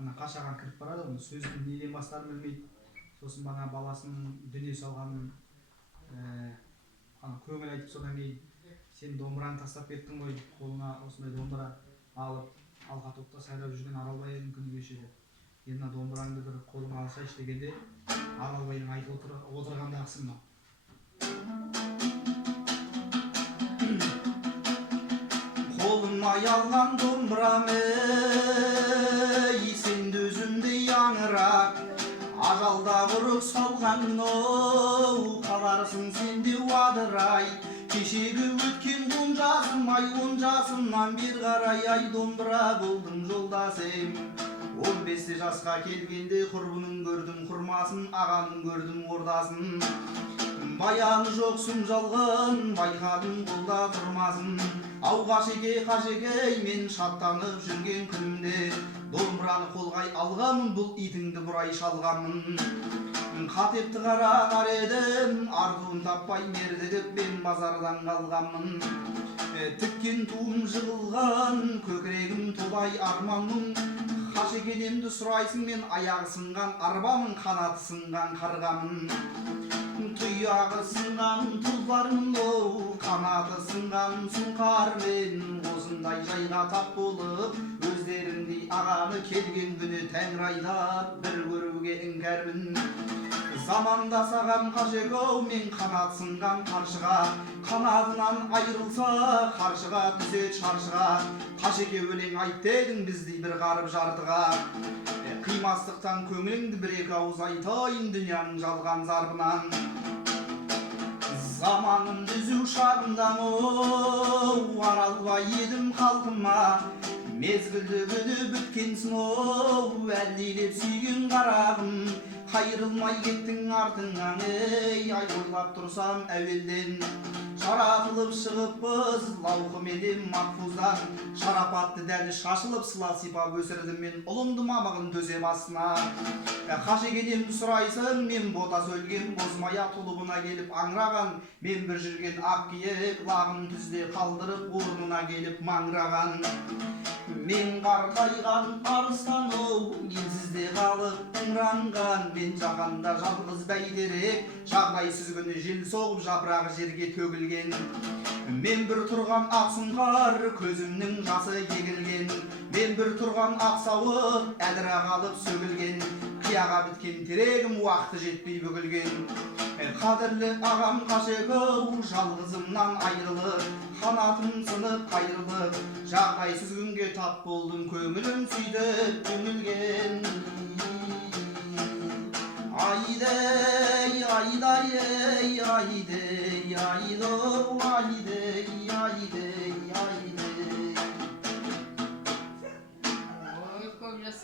ана қашаған кіріп барады ғой, сөздің неден бастарын білмейді. Сосын бана баласының дүние салғанын ана көңіл айтып, содан кейін сен домбыраны тастап кеттің ғой, қолыңа осындай домбыра алып алқа топта сайрап жүрген Аралбай едің күні кеше деп. Енді мына домбыраңды бір қолыңа алсайшы дегенде Аралбайдың айтып отырғандағысы мынау. Қолыма алған домбырам ей, сен де өзімдей аңырақ, ажалда ұрық салғаның оу, қаларсың сен де адырай. Кешегі өткен 10 жасым ай, 10 жасымнан бер қарай ай, домбыра болдым жолдасым. 15 жасқа келгенде құрбының көрдім құрмасын, ағаның көрдім ордасын. Баяны жоқсың жалғын, байқадым қолда тұрмасын. Ау қашеке қашеке, мен шаттанып жүрген күнімде домбыраны қолға алғамын, бұл итіңді бұрай шалғамын. Қатепті қарағар едім, артуын таппай мердігіп мен базардан қалғамын. Тіккен туым жығылған, көкірегім толай арманмын. Қашекеден сұрайсың, мен аяғы сынған арбамын, қанаты сынған қарғамын. Тұяғы сынған тұлпармын оу, қанаты сынған сұңқармен. Осындай жайға тап болып, өздеріңдей ағаны келген күні тәңір айдап, бір көруге іңкәрмін. Заманда саған қажек оу, мен қанат сынған қаршыға, қанатынан айырылса қаршыға түсет шаршыға. Қашеке өлең айт дедің біздей бір қарып жартыға. Қимастықтан көңіліңді бір-екі ауыз айтайын дүнияның жалған зарбынан. Заманым дүзу шағымдан оу, Аралбай едім халқыма, мезгілді күні біткенсің оу, әлдилеп сүйген қарағым. Қайырылмай кеттің артыңнан ей, ай ойлап тұрсам әуелден. Жаратылып шығыппыз лауқыменен мақфуздан, шарапатты дәлі шашылып сыла сипап өсірдім мен ұлымды мамығын төсеп астына. Қашекеден сұрайсың, мен бота сөлген бозмая тұлыбына келіп аңыраған, мен бір жүрген ақ киік лағын түзде қалдырып орнына келіп маңыраған. Мен қарқайған арыстан оу, елсізде қалып ыңыранған, мен жаһанда жалғыз бәйтерек, жағдайсыз күні жел соғып жапырағы жерге төгілген. Мен бір тұрған ақ сұңқар, көзімнің жасы егілген. Мен бір тұрған ақ сауыт, әдіра қалып сөгілген. Қияға біткен терегім уақыты жетпей бүгілген. Қадірлі ағам қашек оу, жалғызымнан айрылып, қанатым сынып қайрылып, жағдайсыз күнге тап болдым, көңілім сүйдіп көңілген. Айдей, айдай, айдей, айдоу, айдей.